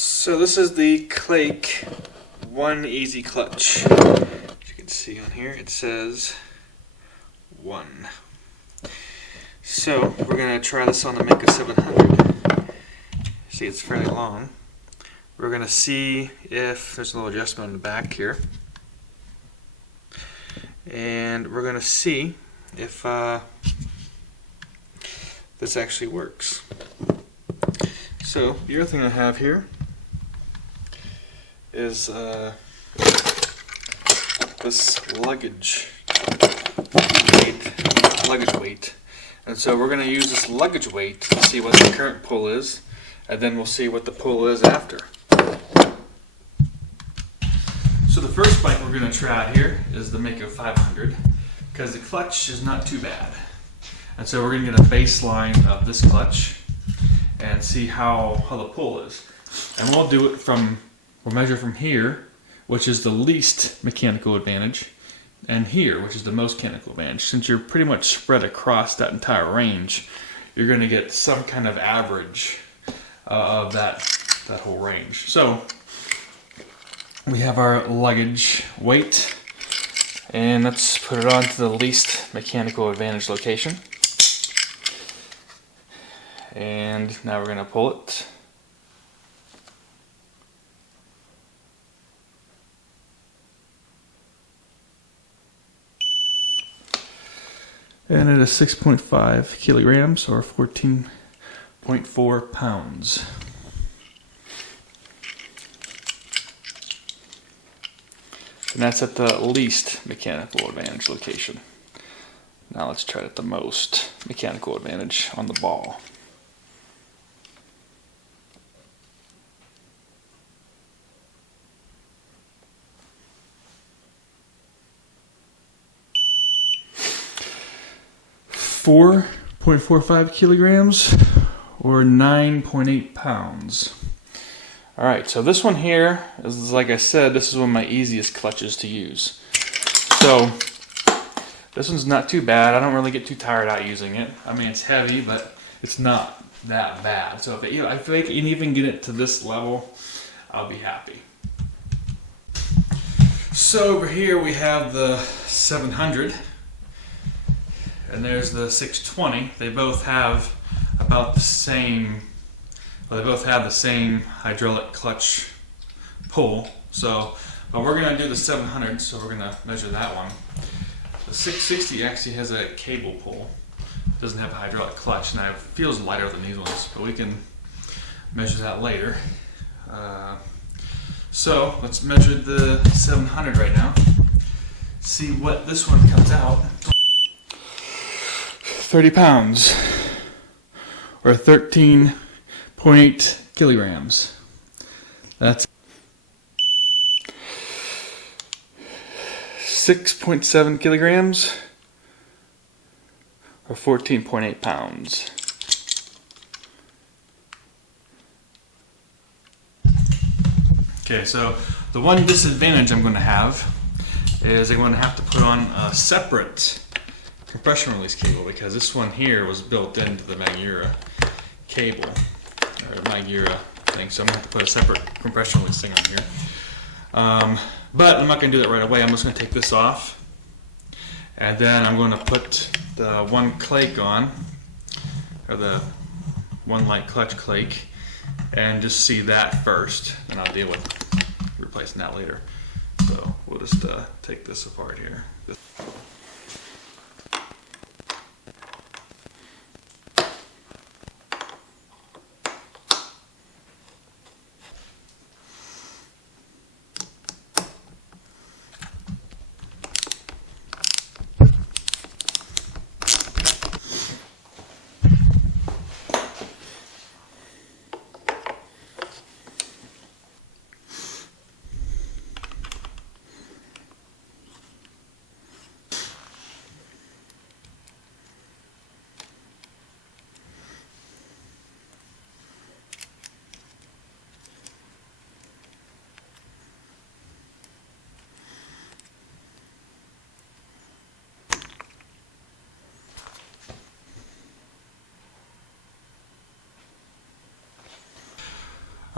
So this is the Clake One Easy Clutch. As you can see on here, it says 1. So we're going to try this on the Maico 700. See, it's fairly long. We're going to see if there's a little adjustment on the back here. And we're going to see if this actually works. So the other thing I have here is this luggage weight. And so we're going to use this luggage weight to see what the current pull is, and then we'll see what the pull is after. So the first bike we're going to try out here is the Maico 500, because the clutch is not too bad. And so we're going to get a baseline of this clutch and see how the pull is. And we'll do it we'll measure from here, which is the least mechanical advantage, and here, which is the most mechanical advantage. Since you're pretty much spread across that entire range, you're going to get some kind of average of that whole range. So we have our luggage weight, and let's put it on to the least mechanical advantage location. And now we're going to pull it. And it is 6.5 kilograms or 14.4 pounds. And that's at the least mechanical advantage location. Now let's try it at the most mechanical advantage on the ball. .45 kilograms or 9.8 pounds. Alright, so this one here is, like I said, this is one of my easiest clutches to use. So this one's not too bad. I don't really get too tired out using it. I mean, it's heavy, but it's not that bad. So if I feel like I can even get it to this level, I'll be happy. So over here we have the 700. And there's the 620. They both have about the same, well, they both have the same hydraulic clutch pull. So, but we're going to do the 700, so we're going to measure that one. The 660 actually has a cable pull. It doesn't have a hydraulic clutch, and it feels lighter than these ones, but we can measure that later. So let's measure the 700 right now. See what this one comes out. 30 pounds or 13.8 kilograms. That's 6.7 kilograms or 14.8 pounds. Okay, so the one disadvantage I'm going to have is I'm going to have to put on a separate compression release cable, because this one here was built into the Magura cable, or Magura thing, so I'm going to have to put a separate compression release thing on here. But I'm not going to do that right away. I'm just going to take this off, and then I'm going to put the one Clake on, or the one light clutch Clake, and just see that first, and I'll deal with replacing that later. So we'll just take this apart here.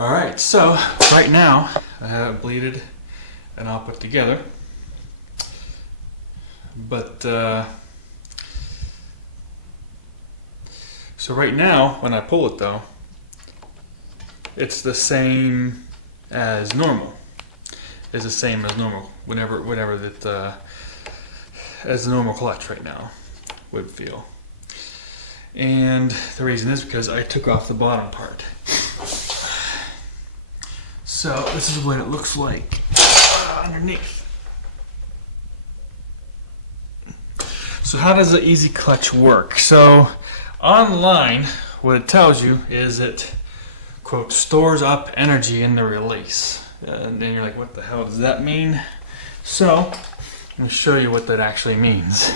Alright, so right now I have it bleeded and all put together. But so right now when I pull it though, it's the same as normal. It's the same as normal. Whenever that as the normal clutch right now would feel. And the reason is because I took off the bottom part. So this is what it looks like underneath. So how does the Easy Clutch work? So online, what it tells you is it, quote, stores up energy in the release. And then you're like, what the hell does that mean? So let me show you what that actually means.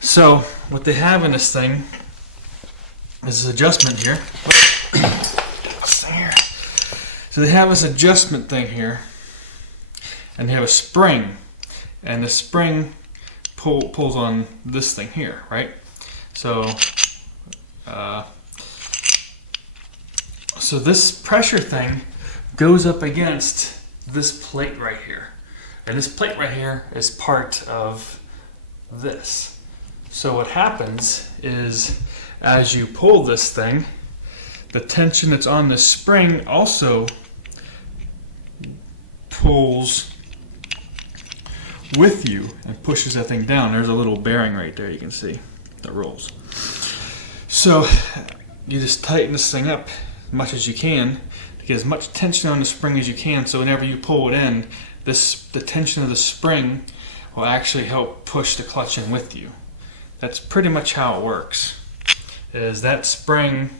So what they have in this thing is this adjustment here. This thing here. So they have this adjustment thing here, and they have a spring, and the spring pulls on this thing here, right? So, so this pressure thing goes up against this plate right here, and this plate right here is part of this. So what happens is, as you pull this thing, the tension that's on the spring also pulls with you and pushes that thing down. There's a little bearing right there you can see that rolls. So you just tighten this thing up as much as you can to get as much tension on the spring as you can, so whenever you pull it in, the tension of the spring will actually help push the clutch in with you. That's pretty much how it works. Is that spring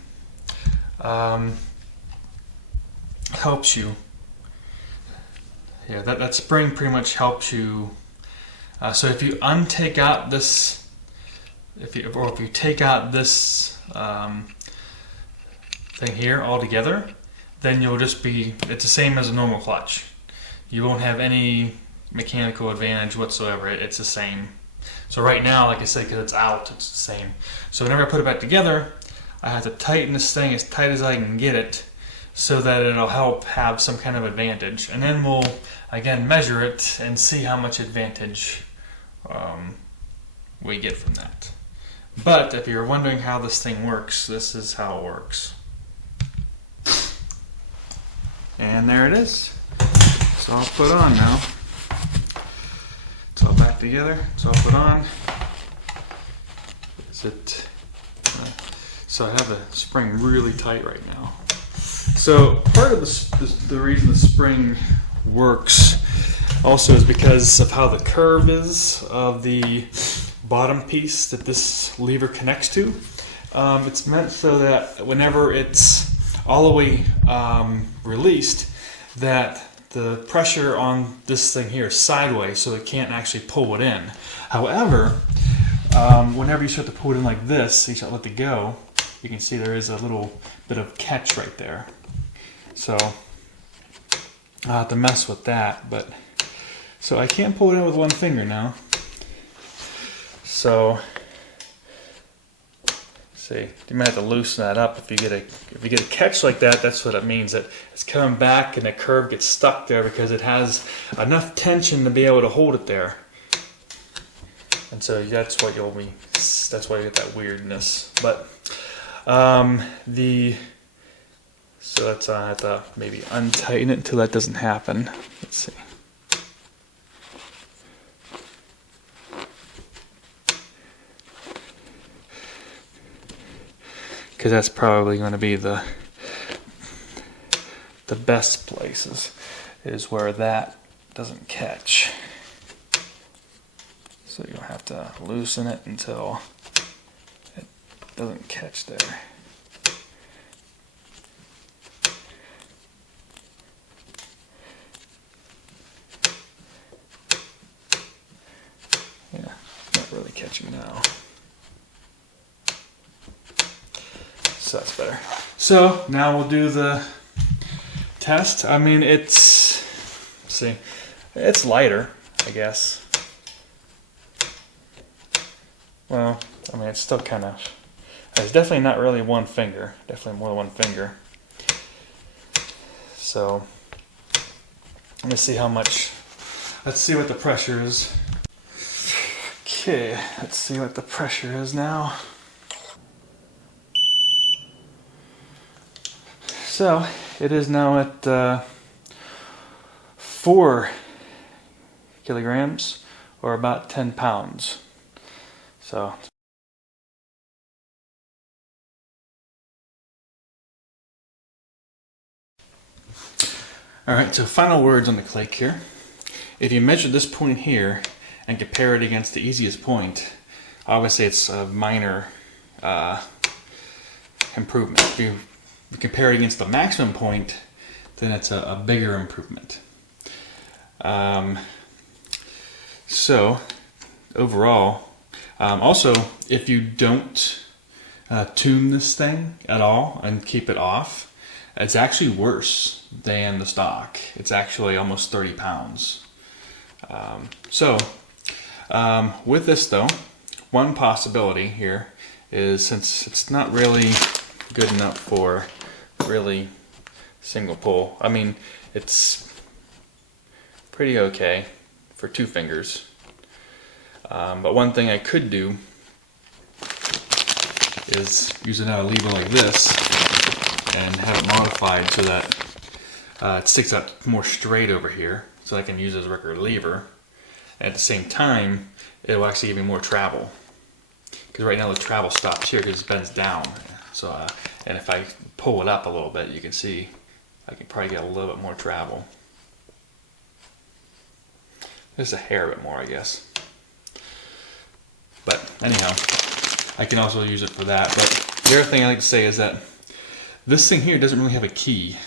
helps you. Yeah, that spring pretty much helps you. So if you take out this, if you take out this thing here altogether, then you'll just be, it's the same as a normal clutch. You won't have any mechanical advantage whatsoever. It's the same. So right now, like I said, because it's out, it's the same. So whenever I put it back together, I have to tighten this thing as tight as I can get it, so that it'll help have some kind of advantage. And then we'll, again, measure it and see how much advantage we get from that. But if you're wondering how this thing works, this is how it works. And there it is. It's all put on now. It's all back together. It's all put on. Is it? So I have the spring really tight right now. So part of the reason the spring works also is because of how the curve is of the bottom piece that this lever connects to. It's meant so that whenever it's all the way released, that the pressure on this thing here is sideways, so it can't actually pull it in. However, whenever you start to pull it in like this, you start to let it go, you can see there is a little bit of catch right there. So I'll have to mess with that, but so I can't pull it in with one finger now. So see, you might have to loosen that up if you get a catch like that. That's what it means, that it's coming back and the curve gets stuck there because it has enough tension to be able to hold it there. And so that's what you'll be. That's why you get that weirdness. But so that's I have to maybe untighten it until that doesn't happen. Let's see. Because that's probably going to be the best places, is where that doesn't catch. So you'll have to loosen it until it doesn't catch there. Yeah, not really catching now. So that's better. So now we'll do the test. I mean, it's lighter, I guess. Well, I mean, it's still kind of, it's definitely not really one finger. Definitely more than one finger. So let me see how much. Let's see what the pressure is. Okay, let's see what the pressure is now. So it is now at 4 kilograms, or about 10 pounds. So alright, so final words on the Clake here. If you measure this point here and compare it against the easiest point, obviously it's a minor improvement. If you compare it against the maximum point, then it's a bigger improvement. So overall, also if you don't tune this thing at all and keep it off, it's actually worse than the stock. It's actually almost 30 pounds. With this though, one possibility here is, since it's not really good enough for really single pull, I mean, it's pretty okay for 2 fingers. But one thing I could do is use another lever like this and have it modified so that it sticks out more straight over here, so I can use it as a regular lever. And at the same time, it will actually give me more travel. Because right now the travel stops here because it bends down. So, and if I pull it up a little bit, you can see I can probably get a little bit more travel. Just a hair bit more, I guess. But anyhow, I can also use it for that. But the other thing I like to say is that this thing here doesn't really have a key.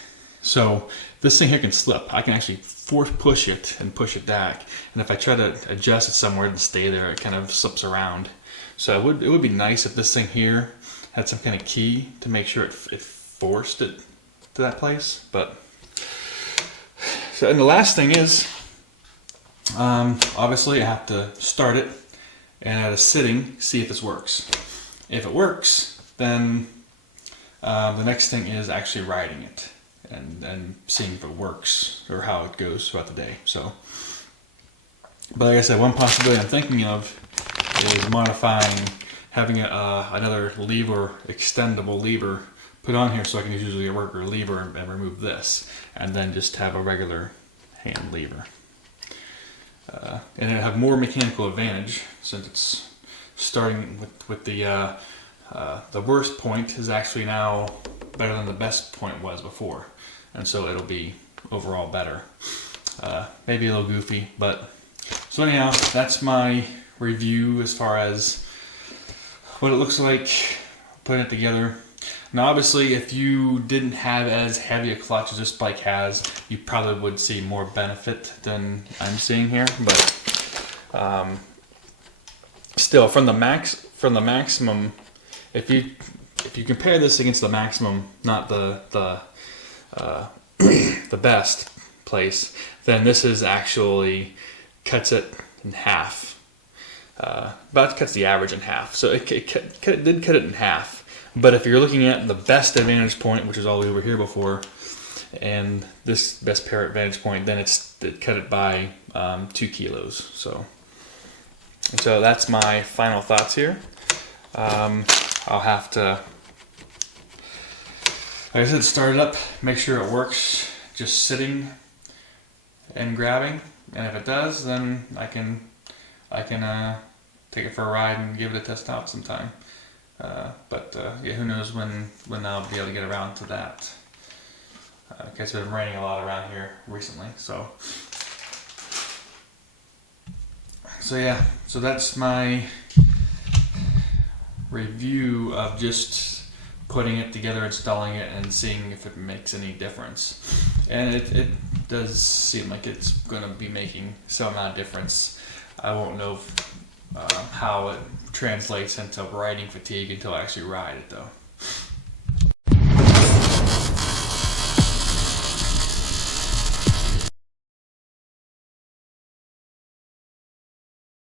So this thing here can slip. I can actually force push it and push it back. And if I try to adjust it somewhere to stay there, it kind of slips around. So it would be nice if this thing here had some kind of key to make sure it forced it to that place. But so, and the last thing is, obviously I have to start it and at a sitting see if this works. If it works, then the next thing is actually riding it and seeing if it works or how it goes throughout the day. So, but like I said, one possibility I'm thinking of is modifying, having another lever, extendable lever put on here, so I can usually work a lever and remove this, and then just have a regular hand lever. And it'll have more mechanical advantage since it's starting with the worst point is actually now better than the best point was before, and so it'll be overall better. Maybe a little goofy, but so anyhow, that's my review as far as what it looks like putting it together. Now obviously if you didn't have as heavy a clutch as this bike has, you probably would see more benefit than I'm seeing here, but still from the maximum, if you compare this against the maximum, not the best place, then this is actually cuts it in half. About cuts the average in half. So it did cut it in half. But if you're looking at the best advantage point, which is all over here before, and this best pair advantage point, then it cut it by 2 kilos. So that's my final thoughts here. I'll have to, like I said, start it up, make sure it works just sitting and grabbing, and if it does, then I can take it for a ride and give it a test out sometime. Yeah, who knows when I'll be able to get around to that. It's been raining a lot around here recently, so yeah, so that's my review of just putting it together, installing it, and seeing if it makes any difference. And it does seem like it's going to be making some amount of difference. I won't know how it translates into riding fatigue until I actually ride it though.